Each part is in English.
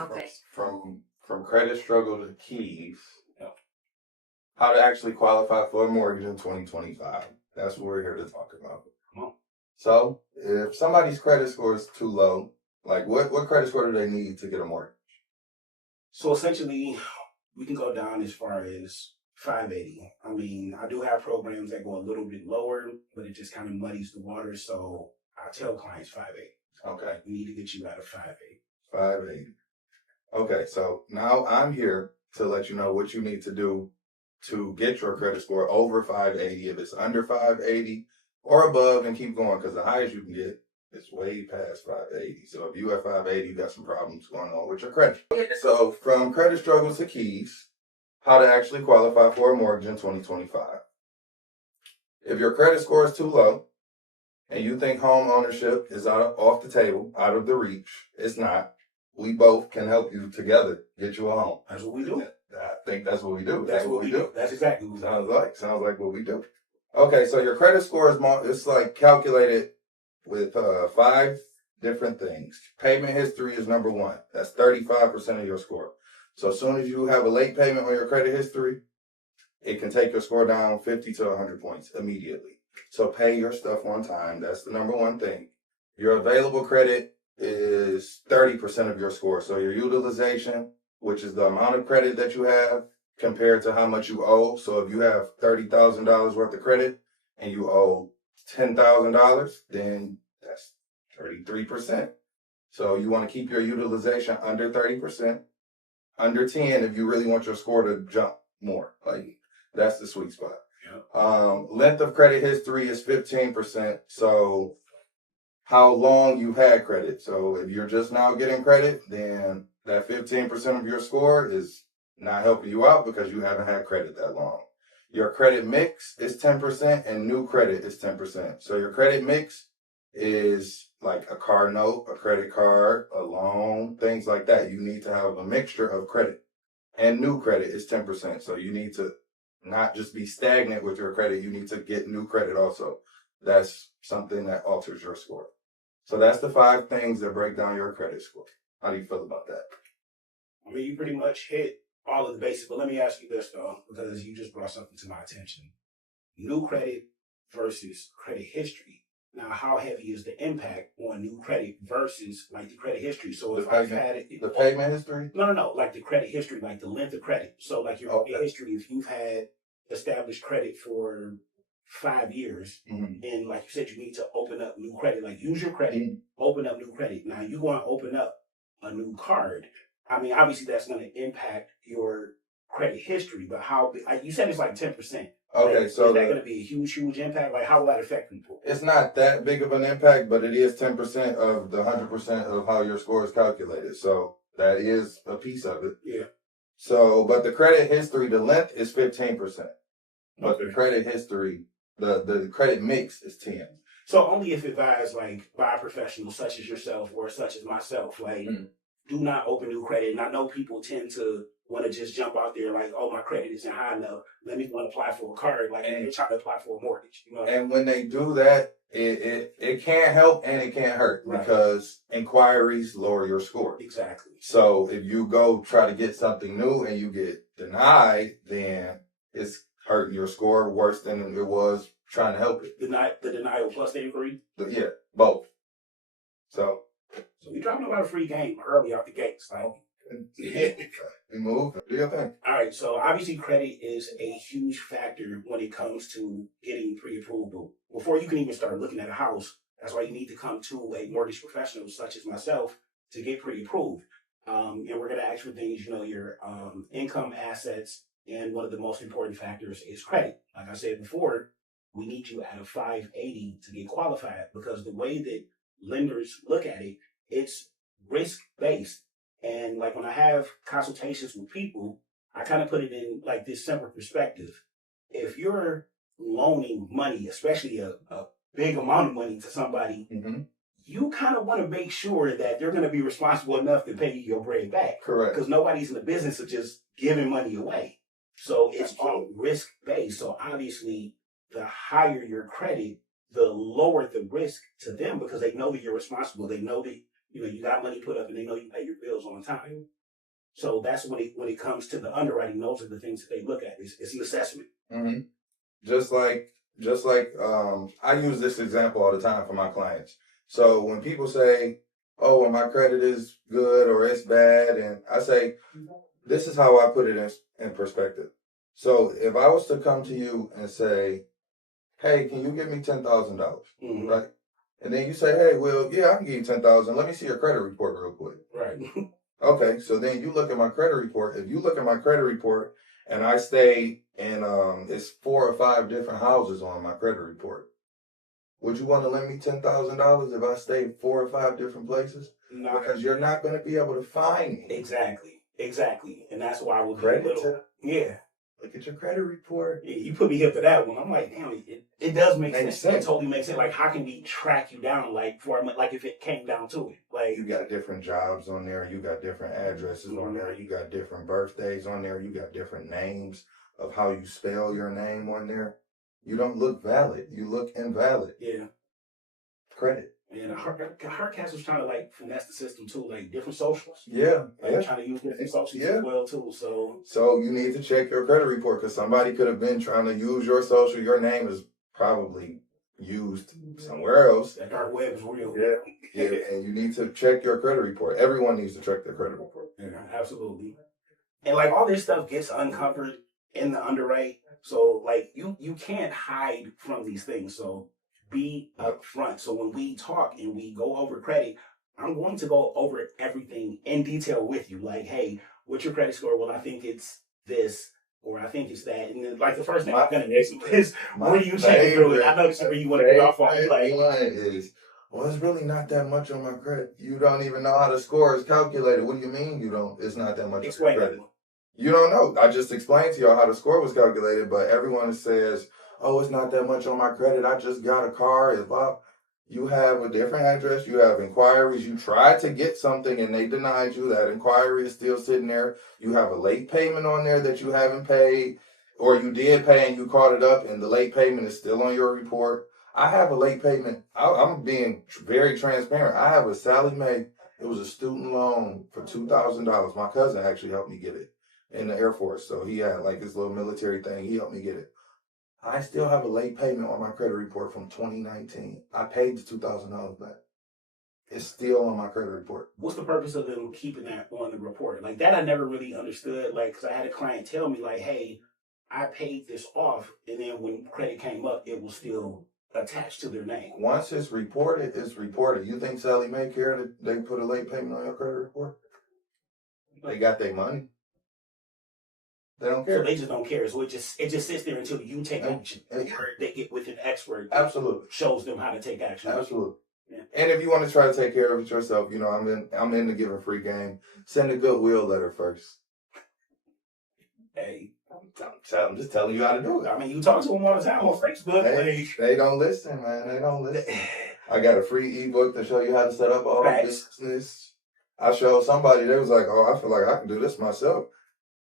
Okay. From credit struggle to keys, how to actually qualify for a mortgage in 2025. That's what we're here to talk about. Come on. So, if somebody's credit score is too low, like what credit score do they need to get a mortgage? So essentially, we can go down as far as 580. I mean, I do have programs that go a little bit lower, but it just kind of muddies the water. So I tell clients 580. Okay. We need to get you out of 580. 580. Okay, so now I'm here to let you know what you need to do to get your credit score over 580. If it's under 580 or above, and keep going, because the highest you can get is way past 580. So if you at 580, you got some problems going on with your credit. So from credit struggles to keys, how to actually qualify for a mortgage in 2025. If your credit score is too low and you think home ownership is off the table, out of the reach, it's not. We both can help you together get you a home. That's what we do. I think that's what we do. That's what we do. That's exactly what we do. Sounds like what we do. Okay, so your credit score is it's like calculated with 5 different things. Payment history is number 1. That's 35% of your score. So as soon as you have a late payment on your credit history, it can take your score down 50 to 100 points immediately. So pay your stuff on time. That's the number 1 thing. Your available credit is 30% of your score. So your utilization, which is the amount of credit that you have compared to how much you owe. So if you have $30,000 worth of credit and you owe $10,000, then that's 33%. So you want to keep your utilization under 30%, under 10 if you really want your score to jump more. Like, that's the sweet spot. Yeah. Length of credit history is 15%. So how long you've had credit. So if you're just now getting credit, then that 15% of your score is not helping you out because you haven't had credit that long. Your credit mix is 10% and new credit is 10%. So your credit mix is like a car note, a credit card, a loan, things like that. You need to have a mixture of credit. And new credit is 10%. So you need to not just be stagnant with your credit. You need to get new credit also. That's something that alters your score. So that's the 5 things that break down your credit score. How do you feel about that? I mean, you pretty much hit all of the basics, but let me ask you this, though, because you just brought something to my attention. New credit versus credit history. Now, how heavy is the impact on new credit versus, like, the credit history? So if I've had it... The payment history? No. Like the credit history, like the length of credit. So, like, your credit history, if you've had established credit for 5 years, and like you said, you need to open up new credit, like use your credit, open up new credit. Now you want to open up a new card. I mean, obviously that's going to impact your credit history, but how, you said it's like 10%. Okay, like, so is that going to be a huge impact? Like, how will that affect people? It's not that big of an impact, but it is 10% of the 100% of how your score is calculated. So that is a piece of it. Yeah. So, but the credit history, the length is 15%. But the credit history, the credit mix is 10. So only if advised, like, by professionals such as yourself or such as myself, like, do not open new credit. And I know people tend to want to just jump out there like, oh, my credit isn't high enough. Let me want to apply for a card. Like, and they're trying to apply for a mortgage. You know? And when they do that, it can't help and it can't hurt because inquiries lower your score. Exactly. So if you go try to get something new and you get denied, then it's hurting your score worse than it was trying to help it. The denial plus the inquiry? Yeah, both. So we dropping about a free game early out the gates. Like, we move. Do your thing. All right. So obviously credit is a huge factor when it comes to getting pre-approval. Before you can even start looking at a house, that's why you need to come to a mortgage professional such as myself to get pre-approved. And we're going to ask for things, your income, assets, and one of the most important factors is credit. Like I said before, we need you at a 580 to get qualified because the way that lenders look at it, it's risk-based. And like when I have consultations with people, I kind of put it in like this simple perspective. If you're loaning money, especially a big amount of money to somebody, you kind of want to make sure that they're going to be responsible enough to pay you your bread back. Correct. Because nobody's in the business of just giving money away. So it's all risk-based. So obviously, the higher your credit, the lower the risk to them because they know that you're responsible. They know that You got money put up and they know you pay your bills on time. So that's when it comes to the underwriting, those are the things that they look at. It's an assessment. Mm-hmm. Just like I use this example all the time for my clients. So when people say, "Oh, well, my credit is good or it's bad," and I say, "This is how I put it in perspective." So if I was to come to you and say, "Hey, can you give me $10,000?" Mm-hmm. Right? And then you say, "Hey, well, yeah, I can give you 10,000. Let me see your credit report real quick." Right. Okay, so then you look at my credit report. If you look at my credit report and I stay in it's 4 or 5 different houses on my credit report, would you want to lend me $10,000 if I stay 4 or 5 different places? No. Because you're not going to be able to find me. Exactly. And that's why I was Credit. yeah. Look at your credit report. Yeah, you put me hip to that one. I'm like, damn, it does make sense. It totally makes sense. Like, how can we track you down? Like, if it came down to it, like you got different jobs on there, you got different addresses on there, you got different birthdays on there, you got different names of how you spell your name on there. You don't look valid. You look invalid. Yeah. Credit. Yeah, the Hardcast was trying to like finesse the system too, like different socials. Yeah, trying to use different socials as well too. So you need to check your credit report because somebody could have been trying to use your social. Your name is probably used somewhere else. That dark web is real. Yeah, and you need to check your credit report. Everyone needs to check their credit report. Yeah, absolutely. And like all this stuff gets uncovered in the underwrite. So like you can't hide from these things. So be upfront. So when we talk and we go over credit, I'm going to go over everything in detail with you. Like, hey, what's your credit score? Well, I think it's this, or I think it's that. And then, like, the first thing I'm going to ask you is, what are you checking through? I know this is where you want to get off on. Like, well, it's really not that much on my credit. You don't even know how the score is calculated. What do you mean you don't? It's not that much on your credit. You don't know. I just explained to y'all how the score was calculated, but everyone says, "Oh, it's not that much on my credit. I just got a car." You have a different address. You have inquiries. You tried to get something and they denied you. That inquiry is still sitting there. You have a late payment on there that you haven't paid, or you did pay and you caught it up and the late payment is still on your report. I have a late payment. I'm being very transparent. I have a Sally Mae. It was a student loan for $2,000. My cousin actually helped me get it in the Air Force. So he had like this little military thing. He helped me get it. I still have a late payment on my credit report from 2019. I paid the $2,000 back. It's still on my credit report. What's the purpose of them keeping that on the report? Like that I never really understood. Like, because I had a client tell me like, hey, I paid this off. And then when credit came up, it was still attached to their name. Once it's reported, it's reported. You think Sally Mae care that they put a late payment on your credit report? They got their money. They don't care. So they just don't care. So it just sits there until you take action. Or they get with an expert. Absolutely. Shows them how to take action. Absolutely. Yeah. And if you want to try to take care of it yourself, I'm in the giving free game. Send a goodwill letter first. Hey. I'm just telling you how to do it. I mean, you talk to them all the time on Facebook. They don't listen, man. They don't listen. I got a free ebook to show you how to set up all business. I showed somebody, they was like, "Oh, I feel like I can do this myself."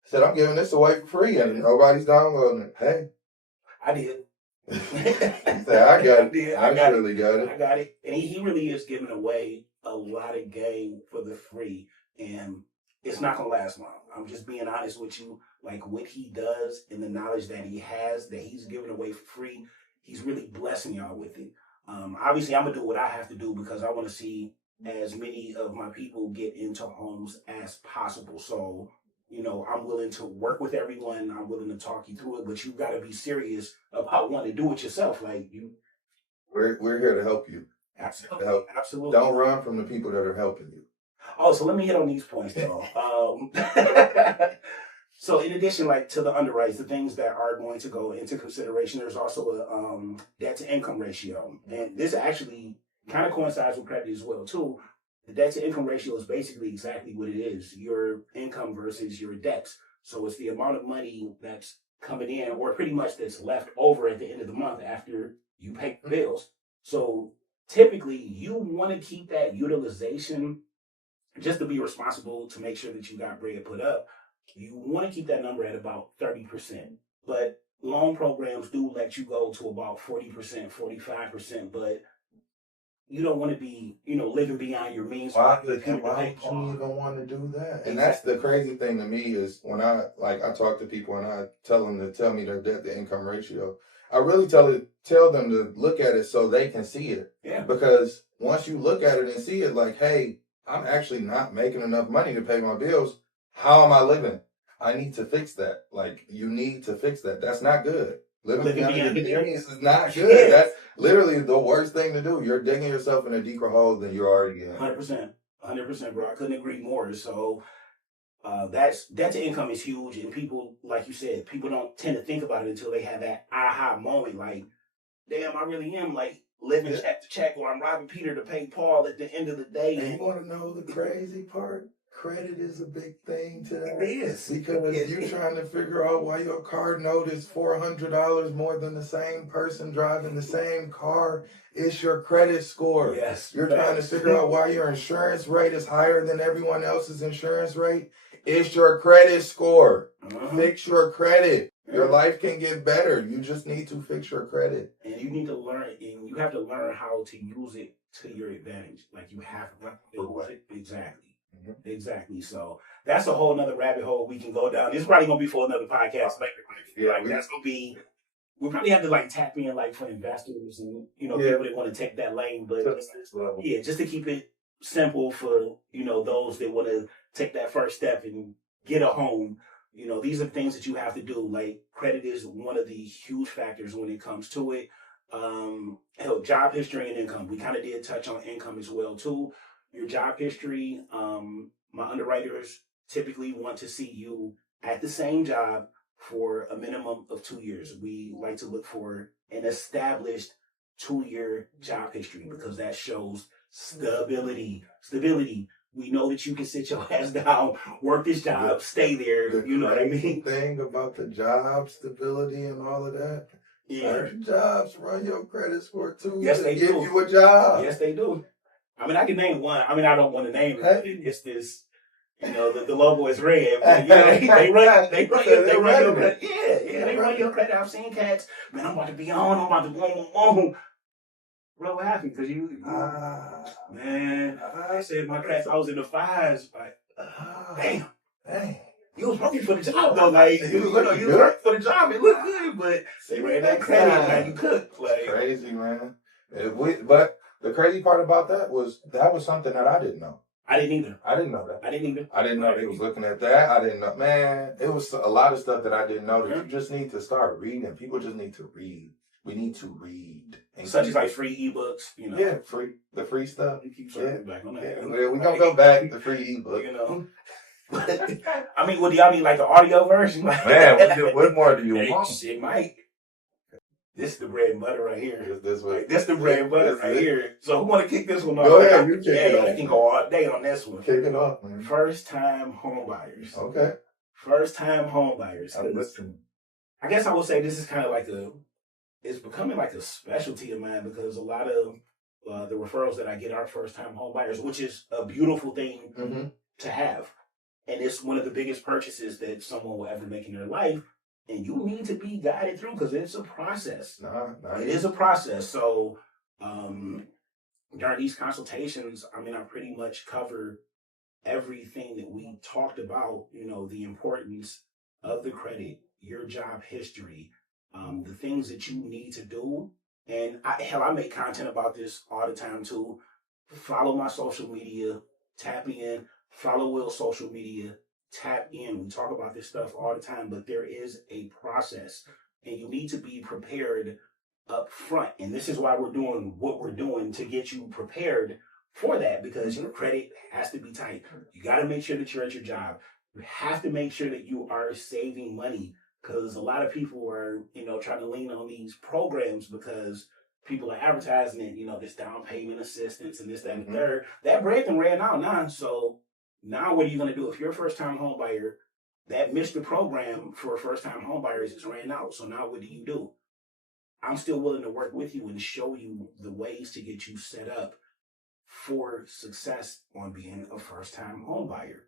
I said, "I'm giving this away for free and nobody's downloading it." Hey. I did. He said, "I got it. I really got it. I got it." And he really is giving away a lot of game for the free. And it's not going to last long. I'm just being honest with you. Like what he does and the knowledge that he has, that he's giving away for free, he's really blessing y'all with it. Obviously, I'm going to do what I have to do because I want to see as many of my people get into homes as possible. So, I'm willing to work with everyone. I'm willing to talk you through it, but you got to be serious about wanting to do it yourself. Like you, we're here to help you. Absolutely. Absolutely. Don't run from the people that are helping you. Oh, so let me hit on these points though. So in addition, like to the underwrites, the things that are going to go into consideration, there's also a debt to income ratio. And this actually kind of coincides with credit as well too. The debt to income ratio is basically exactly what it is. Your income versus your debts. So it's the amount of money that's coming in or pretty much that's left over at the end of the month after you pay the bills. So typically you want to keep that utilization just to be responsible to make sure that you got bread put up. You want to keep that number at about 30%. But loan programs do let you go to about 40%, 45%. But you don't want to be, living beyond your means. Why So would you even want to do that? And that's the crazy thing to me is when I talk to people and I tell them to tell me their debt to income ratio, I really tell them to look at it so they can see it. Yeah. Because once you look at it and see it like, hey, I'm actually not making enough money to pay my bills. How am I living? I need to fix that. Like, you need to fix that. That's not good. Living beyond your means is not good. Yes. That's literally the worst thing to do. You're digging yourself in a deeper hole than you're already in. 100%, bro. I couldn't agree more. So debt to income is huge, and people, like you said, people don't tend to think about it until they have that aha moment. Like, damn, I really am like living check to check, or I'm robbing Peter to pay Paul at the end of the day. And you want to know the crazy part? Credit is a big thing to that. It is. Because you're trying to figure out why your car note is $400 more than the same person driving the same car. It's your credit score. Yes. You're trying to figure out why your insurance rate is higher than everyone else's insurance rate. It's your credit score. Fix your credit. Your life can get better. You just need to fix your credit. And you need to learn, and you have to learn how to use it to your advantage. Like, you have to use it. Exactly. Exactly. So that's a whole nother rabbit hole we can go down. It's probably gonna be for another podcast later. That's gonna be. We probably have to like tap in like for investors and people that want to take that lane. But just to keep it simple for those that want to take that first step and get a home. These are things that you have to do. Like, credit is one of the huge factors when it comes to it. Job history and income. We kind of did touch on income as well too. Your job history, my underwriters typically want to see you at the same job for a minimum of 2 years. We like to look for an established 2-year job history because that shows stability. We know that you can sit your ass down, work this job, stay there. You know what I mean? The thing about the job stability and all of that. Certain jobs run your credit score too. Yes, they give do. You a job. Yes, they do. I mean, I can name one. I mean, I don't want to name it. It's this, the logo is red. But, they run your credit. Yeah, they run your credit. I've seen cats. Man, I'm about to be on. I'm about to boom. Bro, what happened? Because man, I said my credit. I was in the fives. Like, damn. You was working for the job though. Like, you worked for the job. It looked good, but they ran that credit. Now you cooked. Like, it's crazy, man. But the crazy part about that was something that I didn't know. I didn't either. I didn't know that. I didn't either. I didn't know they was looking at that. I didn't know. Man, it was a lot of stuff that I didn't know that you just need to start reading. People just need to read. We need to read. Such as like free ebooks, Yeah, the free stuff. You keep back on that. Yeah, we're going to go back to the free ebook. I mean, do y'all need like an audio version? Man, what more do you want? Shit, Mike. This is the bread and butter right here. This is the bread and butter right here. So who want to kick this one off? Go ahead, you kick it off. You can go all day on this one. Kick it off, man. First-time home buyers. Okay. First-time home buyers. I'm listening. I guess I will say this is kind of like it's becoming like a specialty of mine because a lot of the referrals that I get are first-time home buyers, which is a beautiful thing to have. And it's one of the biggest purchases that someone will ever make in their life. And you need to be guided through because it's a process. It is a process. So during these consultations, I mean, I pretty much cover everything that we talked about, the importance of the credit, your job history, the things that you need to do. And I make content about this all the time too. Follow my social media, tap in, follow Will's social media, tap in. We talk about this stuff all the time, but there is a process and you need to be prepared up front. And this is why we're doing what we're doing to get you prepared for that because your credit has to be tight. You got to make sure that you're at your job. You have to make sure that you are saving money because a lot of people are, trying to lean on these programs because people are advertising it, this down payment assistance and this, that, and the third. That bread then ran out now. So now what are you going to do? If you're a first-time home buyer, that Mr. program for first-time home buyers is ran out. So now what do? I'm still willing to work with you and show you the ways to get you set up for success on being a first-time home buyer.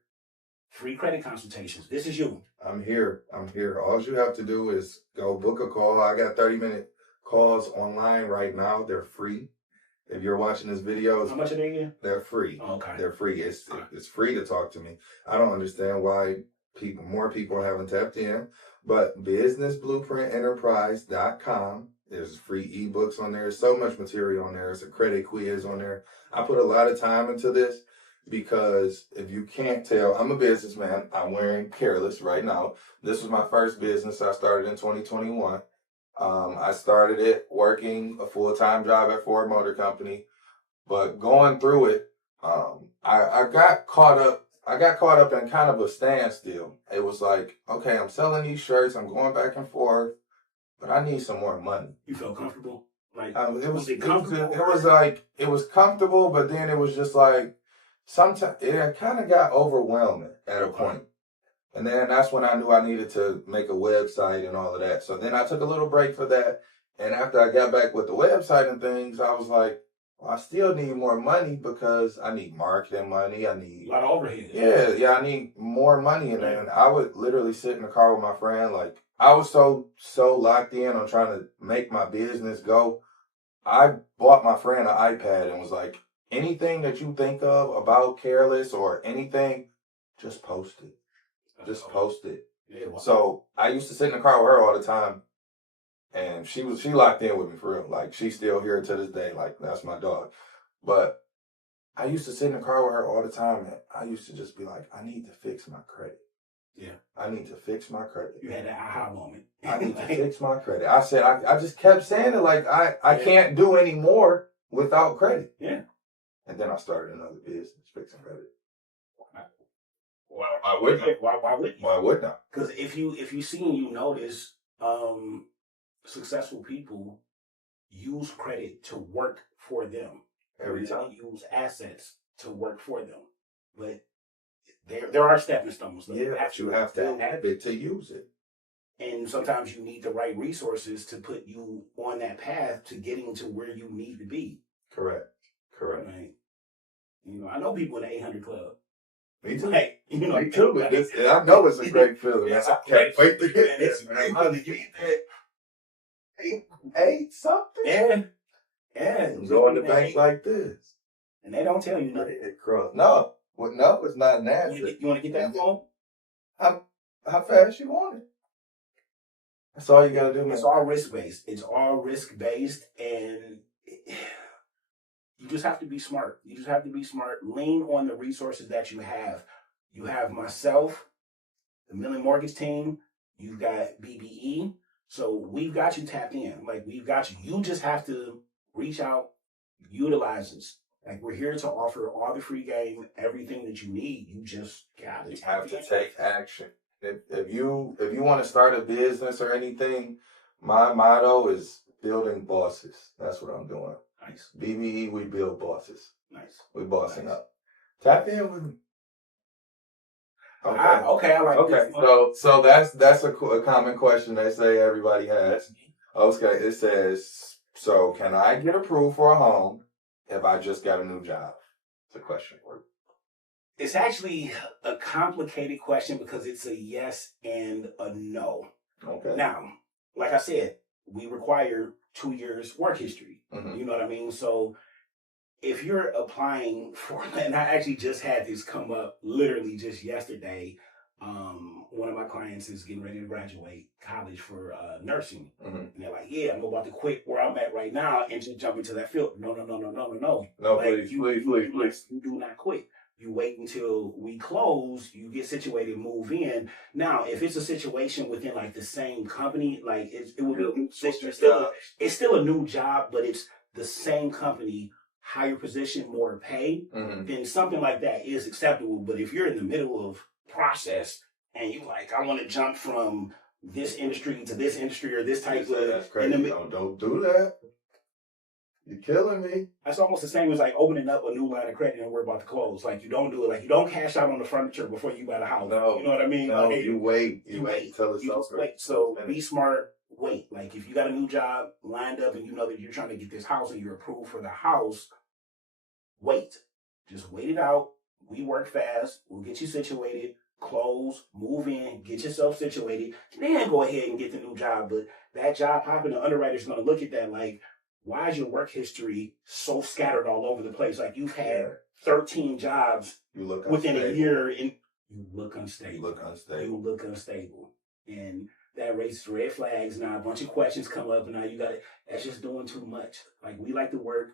Free credit consultations. This is you. I'm here. All you have to do is go book a call. I got 30-minute calls online right now. They're free. If you're watching this video, How much are they again? they're free. Oh, okay. They're free. It's free to talk to me. I don't understand why more people haven't tapped in. But businessblueprintenterprise.com. There's free ebooks on there. There's so much material on there. There's a credit quiz on there. I put a lot of time into this because if you can't tell, I'm a businessman. I'm wearing Careless right now. This was my first business. I started in 2021. I started it working a full-time job at Ford Motor Company, but going through it, I got caught up. I got caught up in kind of a standstill. It was like, okay, I'm selling these shirts. I'm going back and forth, but I need some more money. You felt comfortable? Like, it was comfortable? It was comfortable, but then it was just like sometimes it kind of got overwhelming at a point. And then that's when I knew I needed to make a website and all of that. So then I took a little break for that. And after I got back with the website and things, I was like, well, I still need more money because I need marketing money. I need a lot of overhead. Yeah, I need more money. And then I would literally sit in the car with my friend. Like, I was so locked in on trying to make my business go. I bought my friend an iPad and was like, anything that you think of about Careless or anything, just post it. Just post it. Yeah, wow. So I used to sit in the car with her all the time, and she locked in with me for real. Like, she's still here to this day. Like, that's my dog. But I used to sit in the car with her all the time, and I used to just be like, I need to fix my credit. Yeah. I need to fix my credit. You had that aha moment. I need to fix my credit. I said, I just kept saying it like, I can't do any more without credit. Yeah. And then I started another business, fixing credit. Why wouldn't you? Why wouldn't I? Because if you see and you notice, successful people use credit to work for them. Every time. Use assets to work for them. But there are stepping stones. Yeah, you have to have it to use it. And sometimes you need the right resources to put you on that path to getting to where you need to be. Correct. Right. You know, I know people in the 800 Club. Me too. Like, you know, me too. But I know it's a great feeling. It's I can't wait to get this. Man. Eight something. Yeah. Going to bank like this. And they don't tell you nothing. No. Well, no, it's not nasty. You want to get that phone? How fast you want it? That's all you got to do, man. It's all risk-based. And you just have to be smart. Lean on the resources that you have. You have myself, the Millen Mortgage team. You've got BBE. So we've got you tapped in. Like, we've got you. You just have to reach out, utilize us. Like, we're here to offer all the free game, everything that you need. You just got to take action. If you want to start a business or anything, my motto is building bosses. That's what I'm doing. Nice. BBE, we build bosses. Nice. We bossing up. Tap in with me. Okay. I like this. So that's a common question they say everybody has. Okay, it says, so can I get approved for a home if I just got a new job? It's a question for you. It's actually a complicated question because it's a yes and a no. Okay. Now, like I said, we require 2 years work history. Mm-hmm. You know what I mean? So if you're applying for, and I actually just had this come up literally just yesterday. One of my clients is getting ready to graduate college for nursing. Mm-hmm. And they're like, yeah, I'm about to quit where I'm at right now and just jump into that field. No. No, like, please. You do not quit. You wait until we close, you get situated, move in. Now, if it's a situation within like the same company, like it will be, it's still a new job, but it's the same company, higher position, more pay, then something like that is acceptable. But if you're in the middle of process and you like, I want to jump from this industry to this industry or this type of, that's crazy. Don't do that. You're killing me. That's almost the same as like opening up a new line of credit and we're about to close. Like, you don't do it. Like, you don't cash out on the furniture before you buy the house. No, you know what I mean? No, like, you wait. You wait until it's over. Wait. So be smart. Wait. Like, if you got a new job lined up and you know that you're trying to get this house and you're approved for the house, wait. Just wait it out. We work fast. We'll get you situated. Close, move in, get yourself situated. Then go ahead and get the new job. But that job hopping, the underwriter's going to look at that like, why is your work history so scattered all over the place? Like you've had 13 jobs You look within a unstable. year, and you look unstable. You look unstable. You look unstable. And that raises red flags. Now a bunch of questions come up, and now you got it. That's just doing too much. Like we like to work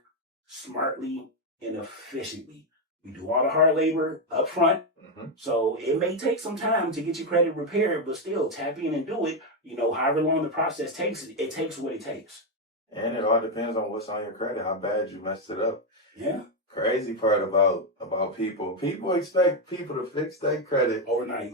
smartly and efficiently. We do all the hard labor up front. Mm-hmm. So it may take some time to get your credit repaired, but still tap in and do it. You know, however long the process takes, it takes what it takes. And it all depends on what's on your credit, how bad you messed it up. Yeah. Crazy part about people expect people to fix their credit Overnight.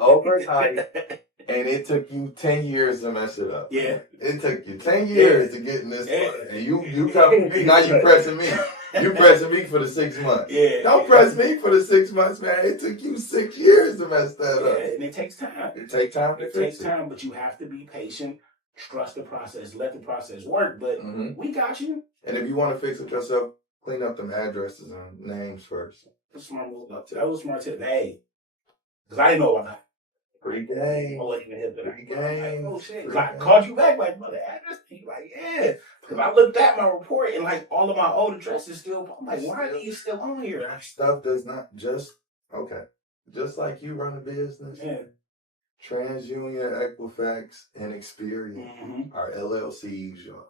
And it took you 10 years to mess it up. Yeah. It took you 10 years to get in this part. And you come now you pressing me. You pressing me for the 6 months. Yeah. Don't press me for the 6 months, man. It took you 6 years to mess that up. And it takes time. It takes time to It fix takes time, but you have to be patient. Trust the process. Let the process work. But we got you. And if you want to fix it yourself, clean up them addresses and names first. That's a smart move. That was a smart tip. Hey. Because I didn't know about that. Free game. Free game. Oh shit! I called you back like, mother address. You like, yeah. Because I looked at my report and like all of my old addresses still. I'm like, why are these still on here? That stuff does not just like you run a business. Yeah. TransUnion, Equifax, and Experian are LLCs, y'all.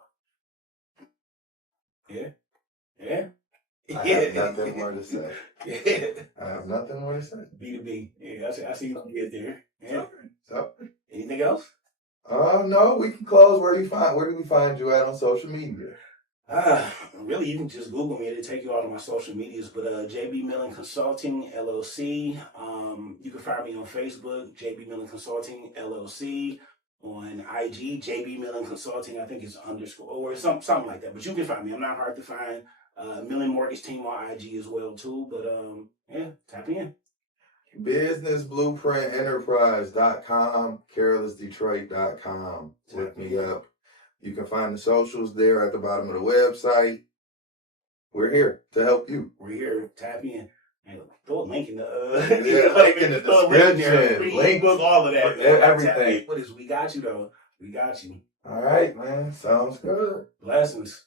Yeah. Yeah. I have nothing more to say. Yeah. I have nothing more to say. B2B. Yeah, I see you get there. Yeah. So, anything else? No, we can close. Where do we find you at on social media? Really, you can just Google me. It'll take you all to my social medias. But JB Millen Consulting LLC. You can find me on Facebook, JB Millen Consulting LLC. On IG, JB Millen Consulting. I think it's _, or something like that. But you can find me. I'm not hard to find. Millen Mortgage Team on IG as well too. But yeah, tap in. BusinessBlueprintEnterprise.com, CarelessDetroit.com. Look me up. You can find the socials there at the bottom of the website. We're here to help you. We're here. Tap in. And throw a link in the link in the description. Link book, all of that. Everything. We got you though. We got you. All right, man. Sounds good. Blessings.